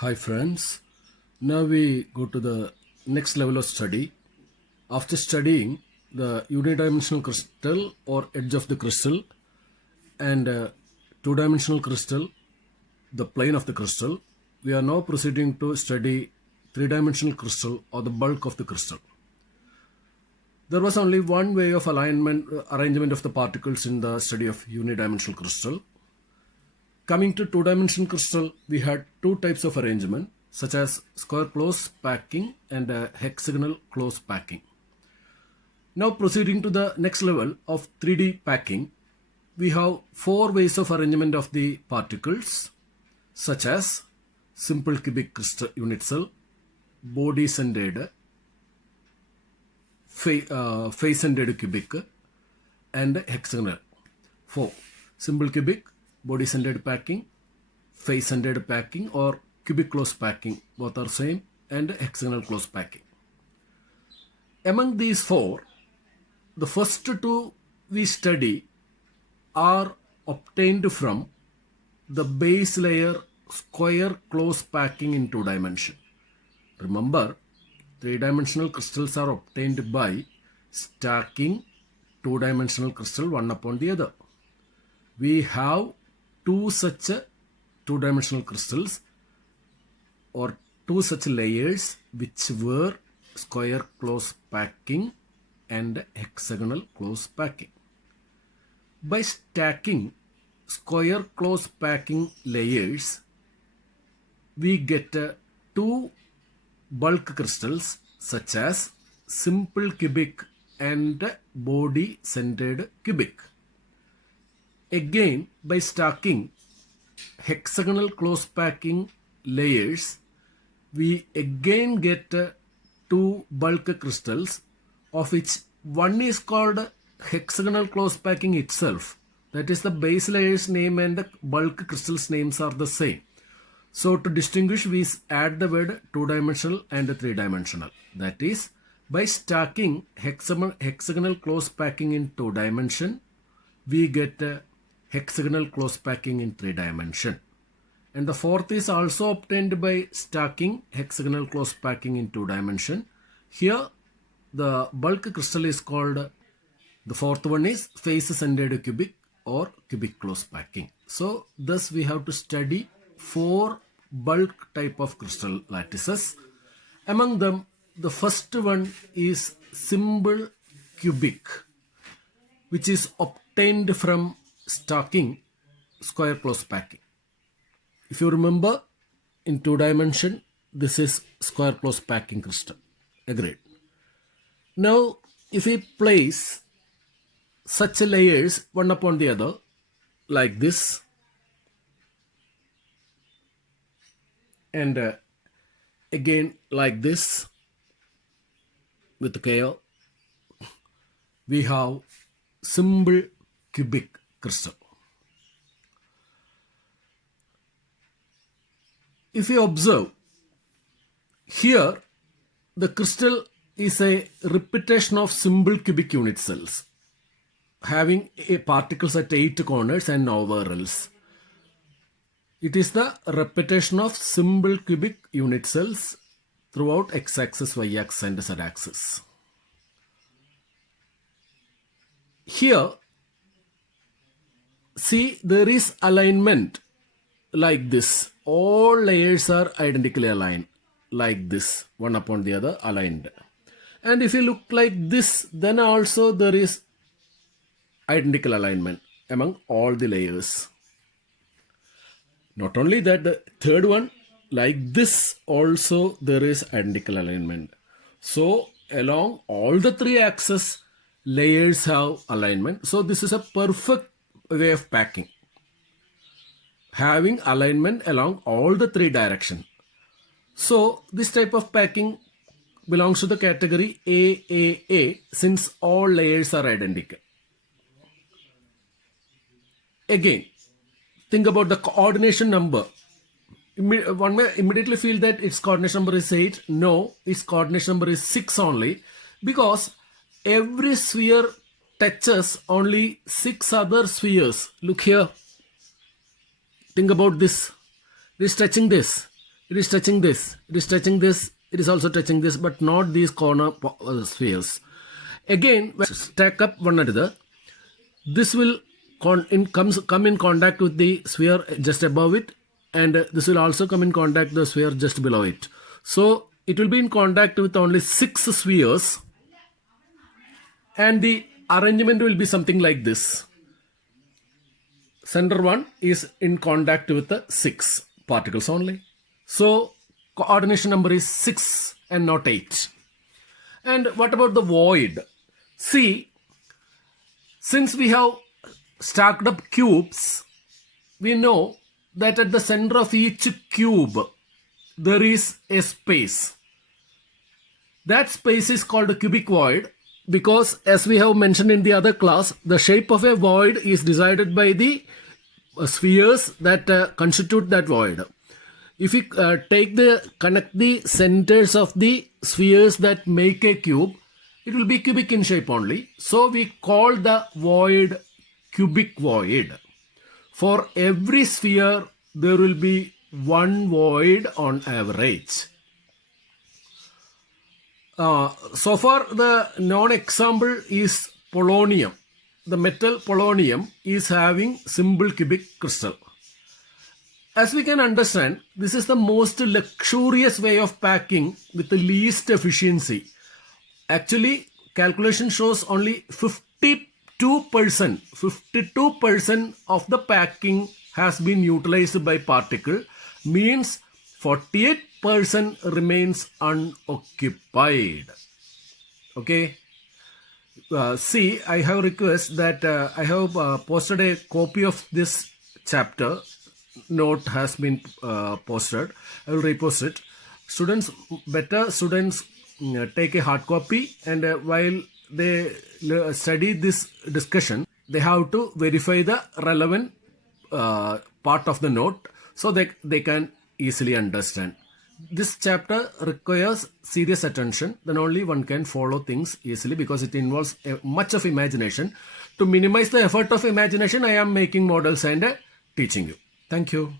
Hi friends, now we go to the next level of study. After studying the unidimensional crystal or edge of the crystal and two-dimensional crystal, the plane of the crystal, we are now proceeding to study three-dimensional crystal or the bulk of the crystal. There was only one way of arrangement of the particles in the study of unidimensional crystal. Coming to two-dimensional crystal, we had two types of arrangement such as square close packing and hexagonal close packing. Now proceeding to the next level of 3D packing, we have four ways of arrangement of the particles such as simple cubic crystal unit cell, body-centered, face-centered cubic and hexagonal. 4. Simple cubic, body-centered packing, face-centered packing or cubic close packing, both are same, and hexagonal close packing. Among these four, the first two we study are obtained from the base layer square close packing in 2 dimension. Remember, 3-dimensional crystals are obtained by stacking 2-dimensional crystal one upon the other. We have two such 2-dimensional crystals or two such layers which were square close packing and hexagonal close packing. By stacking square close packing layers, we get two bulk crystals such as simple cubic and body centered cubic. Again, by stacking hexagonal close packing layers, we again get two bulk crystals, of which one is called hexagonal close packing itself. That is, the base layer's name and the bulk crystals names are the same. So to distinguish, we add the word 2-dimensional and 3-dimensional. That is, by stacking hexagonal close packing in 2 dimension, we get hexagonal close packing in 3 dimension. And the fourth is also obtained by stacking hexagonal close packing in 2 dimension. Here the bulk crystal is called, the fourth one is face-centered cubic or cubic close packing. So thus we have to study 4 bulk type of crystal lattices. Among them, the first one is simple cubic, which is obtained from stacking square close packing. If you remember, in 2 dimension, this is square close packing crystal. Agreed. Now, if we place such layers one upon the other, like this, and again like this, with the KO, we have simple cubic crystal. If you observe, here the crystal is a repetition of simple cubic unit cells having particles at 8 corners and nowhere else. It is the repetition of simple cubic unit cells throughout x-axis, y-axis and z-axis. Here, see, there is alignment like this. All layers are identically aligned like this, one upon the other aligned. And if you look like this, then also there is identical alignment among all the layers. Not only that, the third one, like this also there is identical alignment. So along all the 3 axes, layers have alignment. So this is a perfect way of packing, having alignment along all the 3 directions. So this type of packing belongs to the category AAA, since all layers are identical. Again, think about the coordination number. One may immediately feel that its coordination number is 8. No, its coordination number is 6 only, because every sphere touches only 6 other spheres. Look here. Think about this. This touching this. It is touching this. It is touching this. It is also touching this, but not these corner spheres. Again, when stack up one another, this will come in contact with the sphere just above it, and this will also come in contact with the sphere just below it. So it will be in contact with only 6 spheres, and the arrangement will be something like this. Center one is in contact with the 6 particles only. So coordination number is 6 and not 8. And what about the void? See, since we have stacked up cubes, we know that at the center of each cube there is a space. That space is called a cubic void because, as we have mentioned in the other class, the shape of a void is decided by the spheres that constitute that void. If we connect the centers of the spheres that make a cube, it will be cubic in shape only. So we call the void cubic void. For every sphere, there will be one void on average. So far, the known example is polonium. The metal polonium is having simple cubic crystal. As we can understand, this is the most luxurious way of packing with the least efficiency. Actually, calculation shows only 52% of the packing has been utilized by particle, means 48% remains unoccupied. Okay. See, I have request that I have posted a copy of this chapter. Note has been posted. I will repost it. Students take a hard copy, and while they study this discussion, they have to verify the relevant part of the note so that they can easily understand. This chapter requires serious attention, then only one can follow things easily because it involves much of imagination. To minimize the effort of imagination, I am making models and teaching you. Thank you.